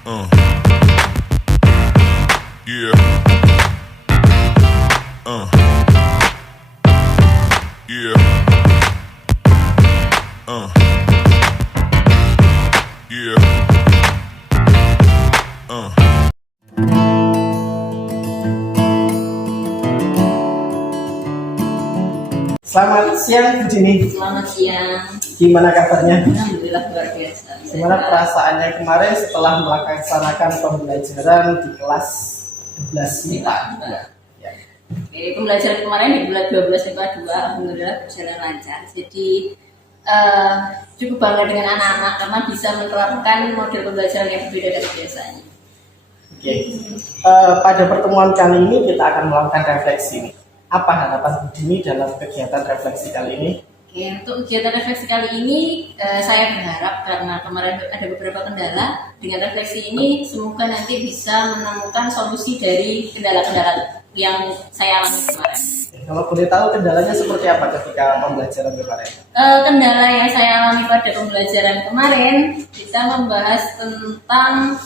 Uh, yeah. Uh, yeah. Uh, yeah. Uh. Selamat siang Bu Dini. Selamat siang. Gimana kabarnya? Alhamdulillah luar biasa. Gimana perasaannya kemarin setelah melaksanakan pembelajaran di kelas 12 MIPA? Ya. Oke, pembelajaran kemarin di bulan 12 MIPA 2 alhamdulillah berjalan lancar. Jadi cukup bangga dengan anak-anak karena bisa menerapkan model pembelajaran yang berbeda dari biasanya. Oke. Pada pertemuan kali ini kita akan melakukan refleksi nih. Apa harapan Bu Dini dalam kegiatan refleksi kali ini? Oke, untuk kegiatan refleksi kali ini saya berharap karena kemarin ada beberapa kendala, dengan refleksi ini semoga nanti bisa menemukan solusi dari kendala-kendala yang saya alami kemarin. Kalau boleh tahu kendalanya seperti apa ketika pembelajaran kemarin? Kendala yang saya alami pada pembelajaran kemarin, kita membahas tentang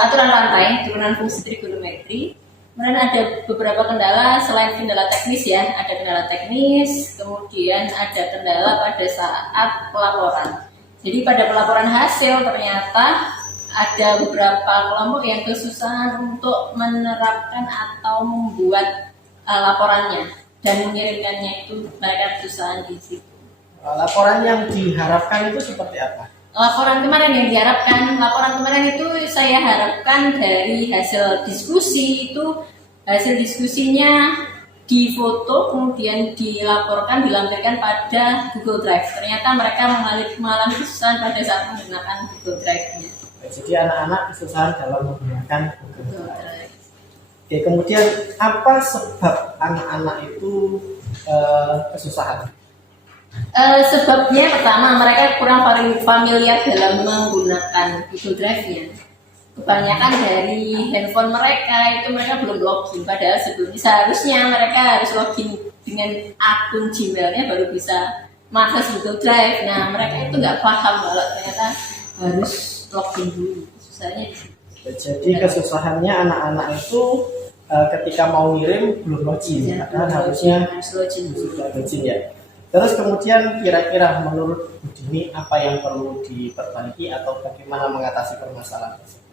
aturan rantai turunan fungsi trigonometri. Kemudian ada beberapa kendala selain kendala teknis ya, ada kendala teknis, kemudian ada kendala pada saat pelaporan. Jadi pada pelaporan hasil ternyata ada beberapa kelompok yang kesusahan untuk menerapkan atau membuat laporannya dan mengirimkannya, itu mereka kesusahan di situ. Laporan yang diharapkan itu seperti apa? Laporan kemarin itu saya harapkan dari hasil diskusi itu, hasil diskusinya difoto kemudian dilaporkan, dilampirkan pada Google Drive. Ternyata mereka mengalami kesusahan pada saat menggunakan Google Drive-nya. Jadi anak-anak kesusahan dalam menggunakan Google Drive. Drive. Oke, kemudian apa sebab anak-anak itu kesusahan? Sebabnya pertama, mereka kurang familiar dalam menggunakan Google Drive-nya. Kebanyakan dari handphone mereka belum login, padahal sebelumnya seharusnya mereka harus login dengan akun Gmail-nya baru bisa mengakses Google Drive. Nah, mereka itu nggak paham kalau ternyata harus login dulu. Susahnya di situ. Jadi kesusahannya anak-anak itu ketika mau ngirim belum login, padahal harusnya harus login dulu. sudah login ya. Terus kemudian kira-kira menurut Bu Dini apa yang perlu diperbaiki atau bagaimana mengatasi permasalahan tersebut?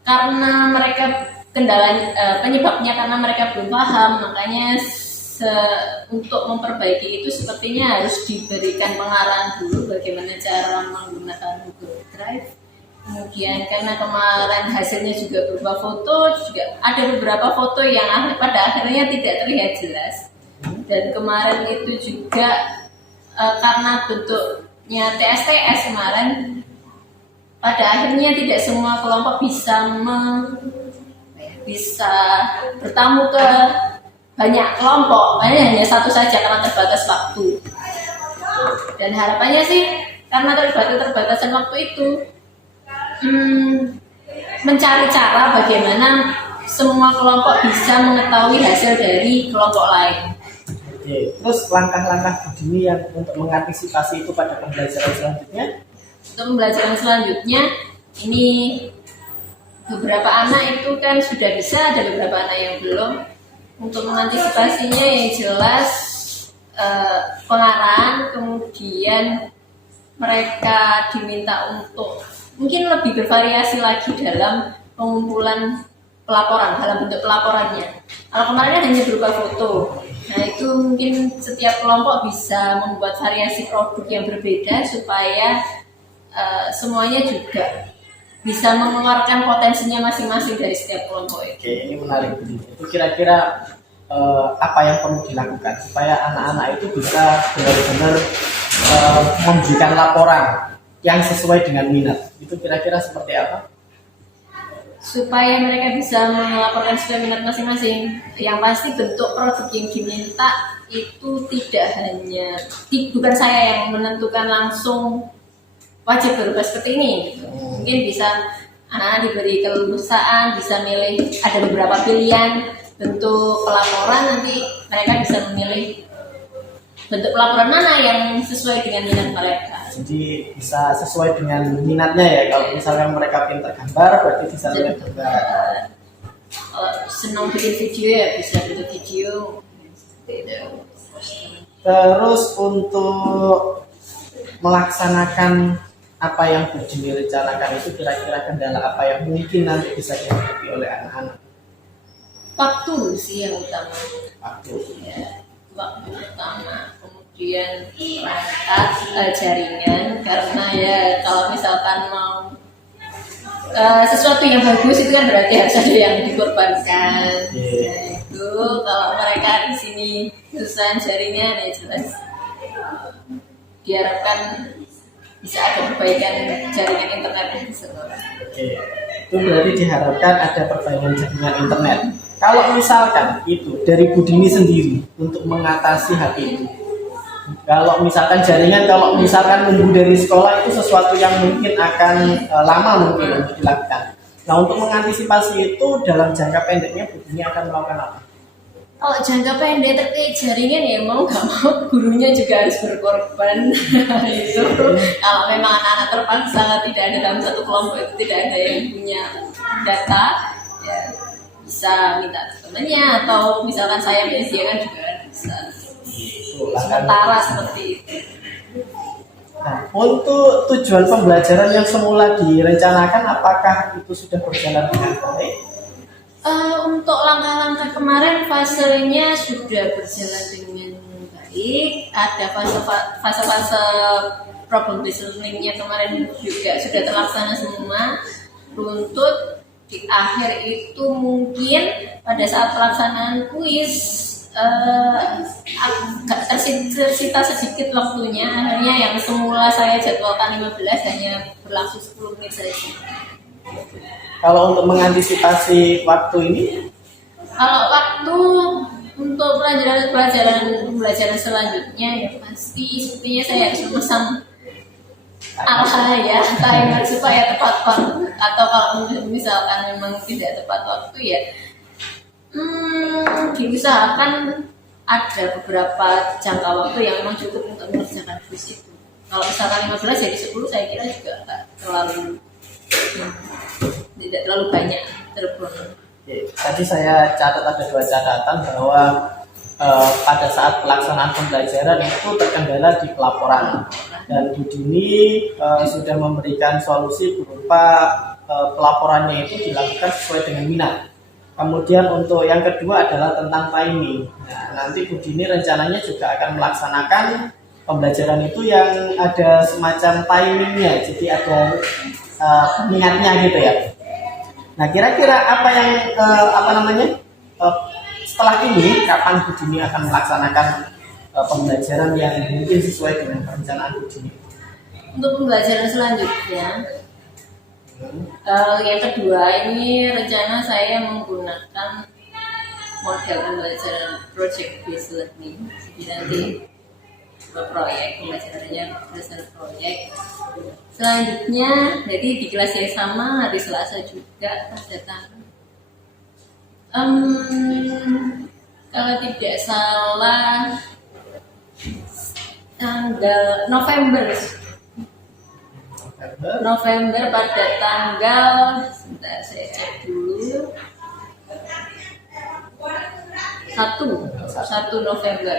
Karena mereka penyebabnya karena mereka belum paham, makanya untuk memperbaiki itu sepertinya harus diberikan pengarahan dulu bagaimana cara menggunakan Google Drive. Kemudian karena kemarin hasilnya juga berupa foto, juga ada beberapa foto yang pada akhirnya tidak terlihat jelas. Dan kemarin itu juga karena bentuknya TSTS kemarin, pada akhirnya tidak semua kelompok bisa bertamu ke banyak kelompok, hanya satu saja karena terbatas waktu. Dan harapannya sih karena terbatasan waktu itu, mencari cara bagaimana semua kelompok bisa mengetahui hasil dari kelompok lain. Oke, terus langkah-langkah Bu Dini yang untuk mengantisipasi itu pada pembelajaran selanjutnya? Untuk pembelajaran selanjutnya, ini beberapa anak itu kan sudah bisa, ada beberapa anak yang belum. Untuk mengantisipasinya yang jelas pengarahan, kemudian mereka diminta untuk mungkin lebih bervariasi lagi dalam pengumpulan pelaporan, dalam bentuk pelaporannya. Kalau kemarin kan hanya berupa foto. Nah, itu mungkin setiap kelompok bisa membuat variasi produk yang berbeda supaya semuanya juga bisa mengeluarkan potensinya masing-masing dari setiap kelompok itu. Oke, ini menarik. Itu kira-kira apa yang perlu dilakukan supaya anak-anak itu bisa benar-benar memberikan laporan yang sesuai dengan minat. Itu kira-kira seperti apa? Supaya mereka bisa melaporkan sesuai minat masing-masing. Yang pasti bentuk produk yang diminta itu bukan saya yang menentukan langsung wajib berubah seperti ini gitu. Mungkin bisa anak-anak diberi keleluasaan, bisa milih, ada beberapa pilihan bentuk pelaporan, nanti mereka bisa memilih bentuk pelaporan mana yang sesuai dengan minat mereka. Jadi bisa sesuai dengan minatnya ya. Kalau misalkan mereka pintar gambar, berarti bisa lihat gambar. Kalau senang bikin video ya bisa bikin video. Seperti itu. Terus untuk melaksanakan apa yang Bu Dini rencanakan itu kira-kira kendala apa yang mungkin nanti bisa dihadapi oleh anak-anak? Waktu sih yang utama. Waktu. Ya, waktu utama. Kemudian perangkat jaringan, karena ya kalau misalkan mau sesuatu yang bagus itu kan berarti harus ada yang dikorbankan. Nah, itu kalau mereka di sini kesusahan jaringan ya jelas diharapkan bisa ada perbaikan jaringan internet di sekolah. Oke, itu berarti diharapkan ada perbaikan jaringan internet. Kalau misalkan itu dari Bu Dini sendiri untuk mengatasi hal itu, kalau misalkan jaringan, kalau misalkan nunggu dari sekolah itu sesuatu yang mungkin akan lama mungkin untuk dilakukan. Nah, untuk mengantisipasi itu dalam jangka pendeknya Bu Dini akan melakukan apa? Kalau jangka pendek terkait jaringan ya mau nggak mau gurunya juga harus berkorban. Itu kalau memang anak-anak terpaksa tidak ada dalam satu kelompok itu tidak ada yang punya data, ya bisa minta temannya atau misalkan saya menyediakan juga bisa. Sementara seperti itu. Nah, untuk tujuan pembelajaran yang semula direncanakan, apakah itu sudah berjalan dengan baik? Untuk langkah-langkah kemarin fasenya sudah berjalan dengan baik. Ada fase-fase problem listening-nya kemarin juga sudah terlaksana semua. Runtut di akhir itu mungkin pada saat pelaksanaan kuis agak tersita sedikit waktunya. Akhirnya yang semula saya jadwalkan 15 hanya berlangsung 10 menit saja. Kalau untuk mengantisipasi waktu ini? Kalau waktu untuk pelajaran selanjutnya ya pasti sepertinya saya harus memesan ya timer supaya tepat waktu, atau kalau misalkan memang tidak tepat waktu ya diusahakan ada beberapa jangka waktu yang memang cukup untuk mengerjakan kuis itu. Kalau misalkan 15 jadi 10 saya kira juga tidak terlalu banyak terbuang. Tadi saya catat ada 2 catatan bahwa pada saat pelaksanaan pembelajaran itu terkendala di pelaporan, dan Bu Dini sudah memberikan solusi berupa pelaporannya itu dilakukan sesuai dengan minat. Kemudian untuk yang kedua adalah tentang timing. Nah, nanti Bu Dini rencananya juga akan melaksanakan pembelajaran itu yang ada semacam timingnya, jadi ada pengingatnya gitu ya. Nah, kira-kira apa yang setelah ini kapan Bu Dini akan melaksanakan pembelajaran yang mungkin sesuai dengan perencanaan Bu Dini? Untuk pembelajaran selanjutnya, yang kedua ini rencana saya menggunakan model pembelajaran project based learning. Jadi nanti proyek pembelajarannya berdasarkan proyek. Selanjutnya, jadi di kelas yang sama hari Selasa juga pada kalau tidak salah tanggal November pada tanggal, sebentar saya cek dulu, 1 November.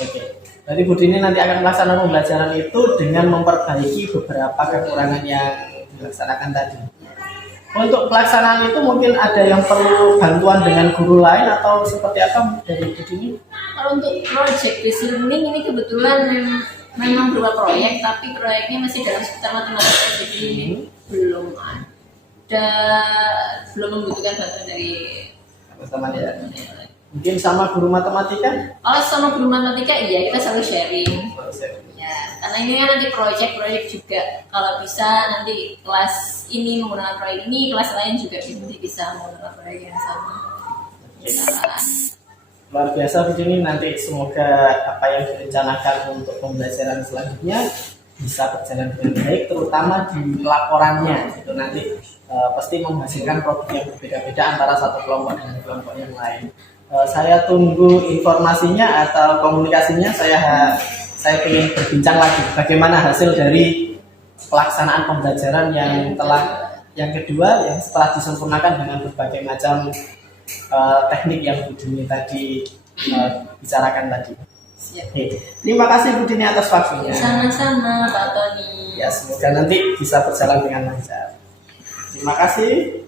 Oke. Jadi Bu Dini nanti akan melaksanakan pembelajaran itu dengan memperbaiki beberapa kekurangan yang dilaksanakan tadi. Untuk pelaksanaan itu mungkin ada yang perlu bantuan dengan guru lain atau seperti apa dari Bu Dini? Kalau untuk project based learning ini kebetulan memang berupa proyek, tapi proyeknya masih dalam sekitar matematika, jadi belum membutuhkan bantuan dari teman-teman ya. Mungkin sama guru matematika? Kalau sama guru matematika iya, kita selalu sharing. Ya, karena ini kan nanti proyek juga. Kalau bisa nanti kelas ini menggunakan proyek ini, kelas lain juga bisa menggunakan proyek yang sama. Luar biasa Bu Dini, nanti semoga apa yang direncanakan untuk pembelajaran selanjutnya bisa berjalan dengan baik, terutama di laporannya. Itu nanti pasti menghasilkan produk yang berbeda-beda antara satu kelompok dengan kelompok yang lain. Saya tunggu informasinya atau komunikasinya. saya ingin berbincang lagi bagaimana hasil dari pelaksanaan pembelajaran yang kedua yang setelah disempurnakan dengan berbagai macam teknik yang Bu Dini tadi bicarakan tadi. Siap. Oke. Terima kasih Bu Dini atas waktunya. Sama-sama Pak Tony. Ya, semoga nanti bisa berjalan dengan lancar. Terima kasih.